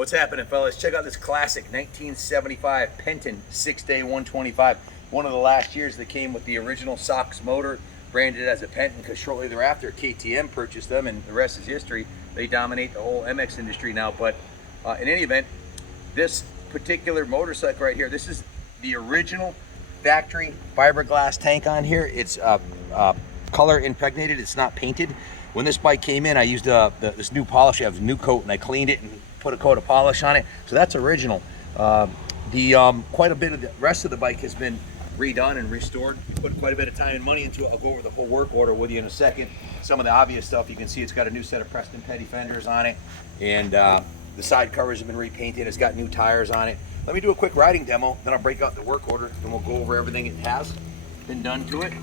What's happening, fellas? Check out this classic 1975 Penton 6-day 125. One of the last years that came with the original SOX motor, branded as a Penton, because shortly thereafter KTM purchased them, and the rest is history. They dominate the whole MX industry now. But in any event, this particular motorcycle right here, this is the original factory fiberglass tank on here. It's color impregnated, it's not painted. When this bike came in, I used this new polish. I have a new coat, and I cleaned it and put a coat of polish on it. So that's original. Quite a bit of the rest of the bike has been redone and restored. Put quite a bit of time and money into it. I'll go over the whole work order with you in a second. Some of the obvious stuff, you can see it's got a new set of Preston Petty fenders on it, and the side covers have been repainted. It's got new tires on it. Let me do a quick riding demo, then I'll break out the work order, and we'll go over everything it has been done to it.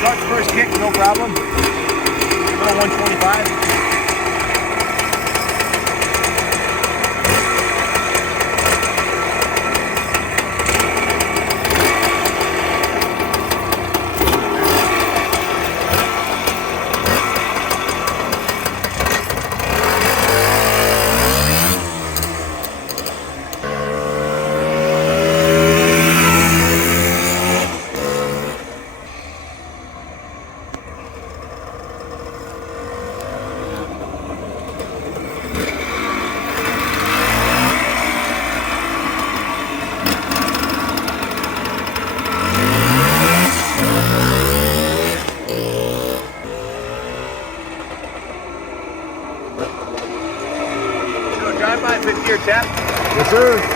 Starts first kick, no problem. Little 125. Drive-by 50-year tap. Yes, sir.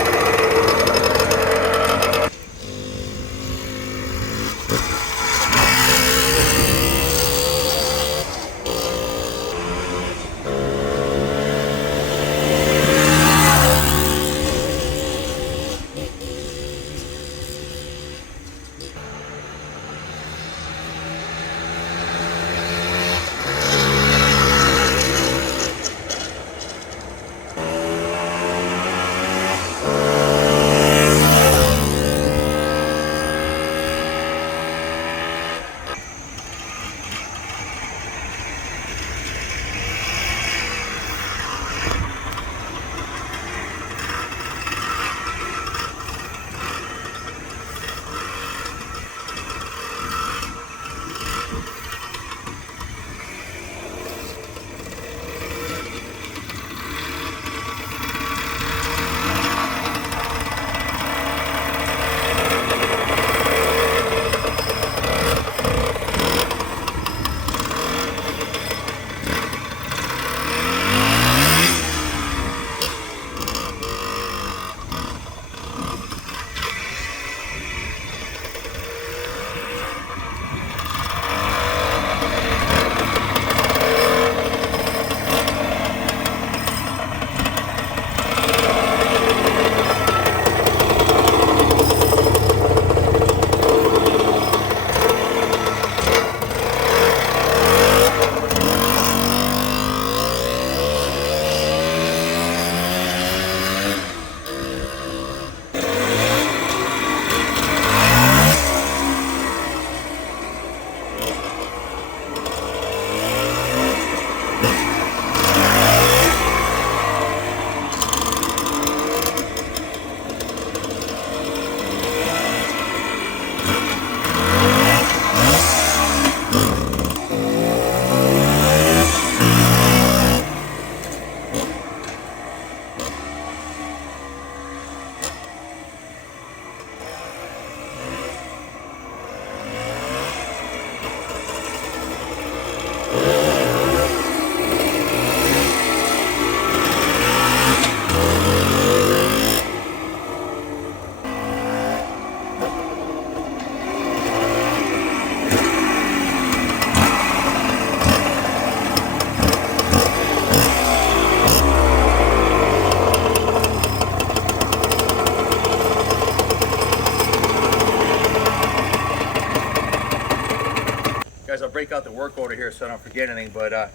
Guys, I'll break out the work order here so I don't forget anything, but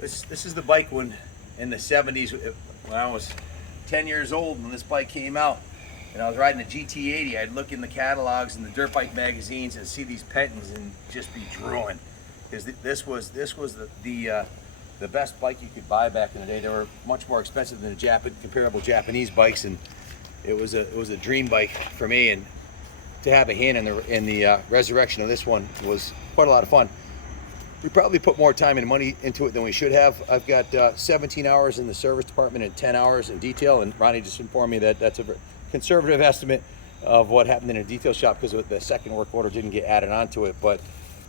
this is the bike when in the 70s, when I was 10 years old when this bike came out, and I was riding a GT80. I'd look in the catalogs and the dirt bike magazines and see these Pentons and just be drooling, because this was the the best bike you could buy back in the day. They were much more expensive than the comparable Japanese bikes, and it was a dream bike for me. And to have a hand in the resurrection of this one was quite a lot of fun. We probably put more time and money into it than we should have. I've got 17 hours in the service department and 10 hours in detail, and Ronnie just informed me that that's a conservative estimate of what happened in a detail shop because the second work order didn't get added onto it. But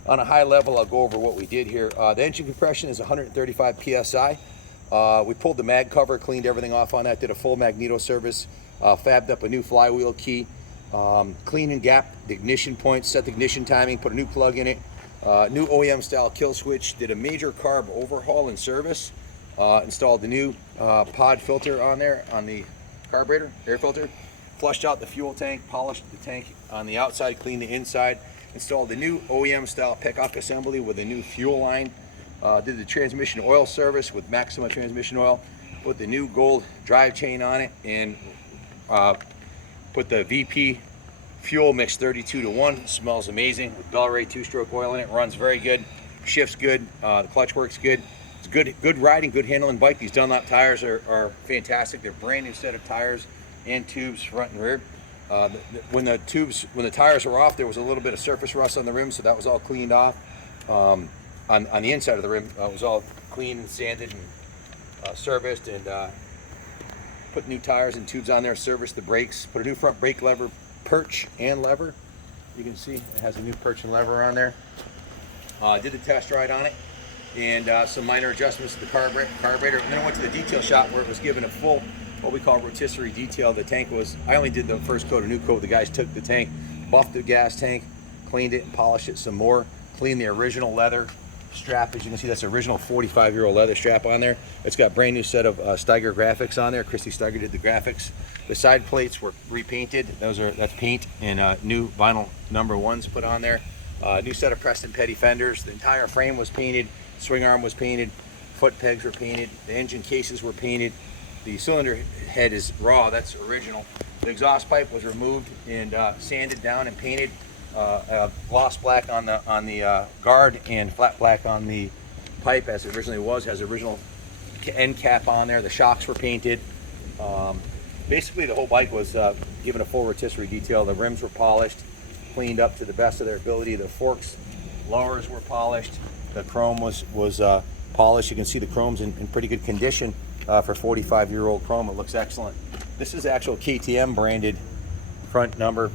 on a high level, I'll go over what we did here. The engine compression is 135 PSI. We pulled the mag cover, cleaned everything off on that, did a full magneto service, fabbed up a new flywheel key, cleaned and gapped the ignition points, set the ignition timing, put a new plug in it, new OEM style kill switch, did a major carb overhaul and service, installed the new pod filter on there on the carburetor, air filter, flushed out the fuel tank, polished the tank on the outside, cleaned the inside, installed the new OEM style Peacock assembly with a new fuel line, did the transmission oil service with Maxima transmission oil, put the new gold drive chain on it, and put the VP fuel mix 32:1. Smells amazing with Bel-Ray 2-stroke oil in it. Runs very good, shifts good, the clutch works good. It's good riding, good handling bike. These Dunlop tires are fantastic. They're brand new set of tires and tubes front and rear. When the tires were off, there was a little bit of surface rust on the rim, so that was all cleaned off. On the inside of the rim, it was all cleaned and sanded and serviced, and put new tires and tubes on there, serviced the brakes, put a new front brake lever, perch and lever. You can see it has a new perch and lever on there. Did the test ride on it, and some minor adjustments to the carburetor. And then I went to the detail shop where it was given a full, what we call rotisserie detail. The tank was, I only did the first coat, a new coat. The guys took the tank, buffed the gas tank, cleaned it and polished it some more, cleaned the original leather strap. As you can see, that's original 45-year-old leather strap on there. It's got brand new set of Steiger graphics on there. Christy Steiger did the graphics. The side plates were repainted. That's paint, and new vinyl number 1s put on there. New set of Preston Petty fenders. The entire frame was painted. Swing arm was painted. Foot pegs were painted. The engine cases were painted. The cylinder head is raw. That's original. The exhaust pipe was removed and sanded down and painted. Gloss black on the guard and flat black on the pipe as it originally was. Has original end cap on there. The shocks were painted. Basically, the whole bike was given a full rotisserie detail. The rims were polished, cleaned up to the best of their ability. The forks, lowers were polished. The chrome was polished. You can see the chrome's in pretty good condition for 45-year-old chrome. It looks excellent. This is actual KTM branded front number.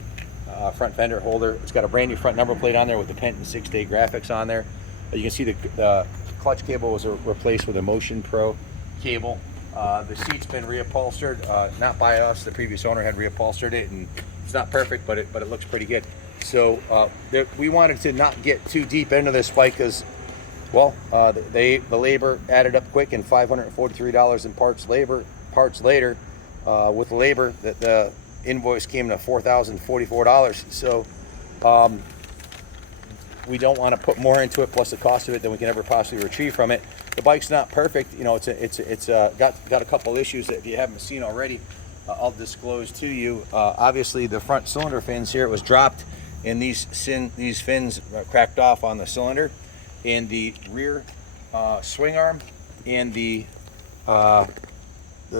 Front fender holder. It's got a brand new front number plate on there with the Penton 6 Day graphics on there. You can see the clutch cable was replaced with a Motion Pro cable. The seat's been reupholstered, not by us. The previous owner had reupholstered it, and it's not perfect, but it looks pretty good. So we wanted to not get too deep into this bike because, well, the labor added up quick, and $543 in parts later, with labor, the invoice came to $4,044. So we don't want to put more into it plus the cost of it than we can ever possibly retrieve from it. The bike's not perfect. You know, it's got a couple issues that if you haven't seen already, I'll disclose to you. Obviously, the front cylinder fins here, it was dropped, and these fins cracked off on the cylinder, and the rear swing arm and the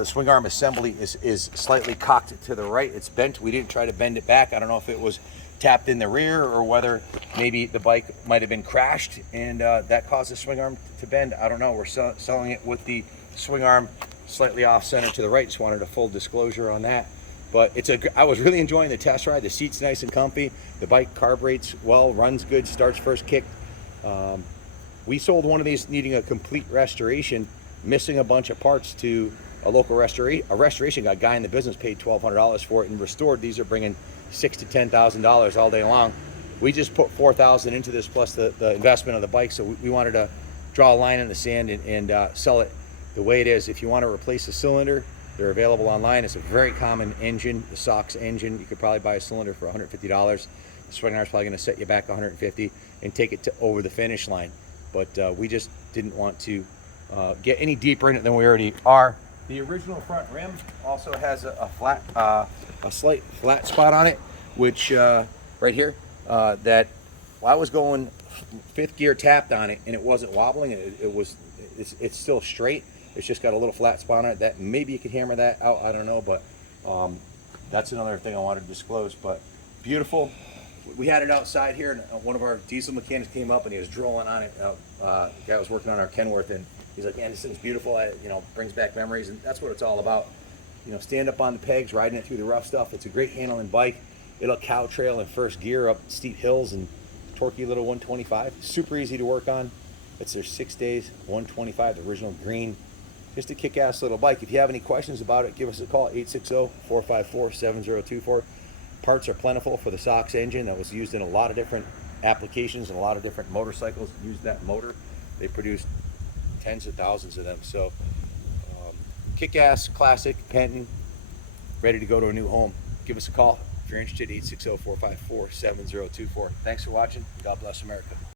swing arm assembly is slightly cocked to the right. It's bent. We didn't try to bend it back. I don't know if it was tapped in the rear or whether maybe the bike might have been crashed and that caused the swing arm to bend. I don't know. We're selling it with the swing arm slightly off center to the right. Just wanted a full disclosure on that. But I was really enjoying the test ride. The seat's nice and comfy. The bike carburates well, runs good, starts first kick. We sold one of these needing a complete restoration, missing a bunch of parts to a local restoration guy in the business, paid $1,200 for it and restored. These are bringing $6,000 to $10,000 all day long. We just put $4,000 into this plus the investment of the bike, so we wanted to draw a line in the sand and sell it the way it is. If you want to replace the cylinder, they're available online. It's a very common engine, the SOX engine. You could probably buy a cylinder for $150. The swing arm's probably going to set you back $150 and take it to over the finish line. But we just didn't want to get any deeper in it than we already are. The original front rim also has a slight flat spot on it, which right here, that I was going 5th gear tapped on it and it wasn't wobbling. it's still straight. It's just got a little flat spot on it. That maybe you could hammer that out. I don't know, but that's another thing I wanted to disclose. But beautiful. We had it outside here, and one of our diesel mechanics came up and he was drilling on it. Guy was working on our Kenworth, and he's like, "Man, this thing's beautiful. Brings back memories," and that's what it's all about. Stand up on the pegs, riding it through the rough stuff. It's a great handling bike. It'll cow trail in first gear up steep hills, and torquey little 125. Super easy to work on. It's their 6 days 125, the original green. Just a kick-ass little bike. If you have any questions about it, give us a call, 860-454-7024. Parts are plentiful for the SOX engine that was used in a lot of different applications and a lot of different motorcycles use that motor. They produced tens of thousands of them. So kick-ass, classic, Penton, ready to go to a new home. Give us a call if you're interested, 860-454-7024. Thanks for watching. God bless America.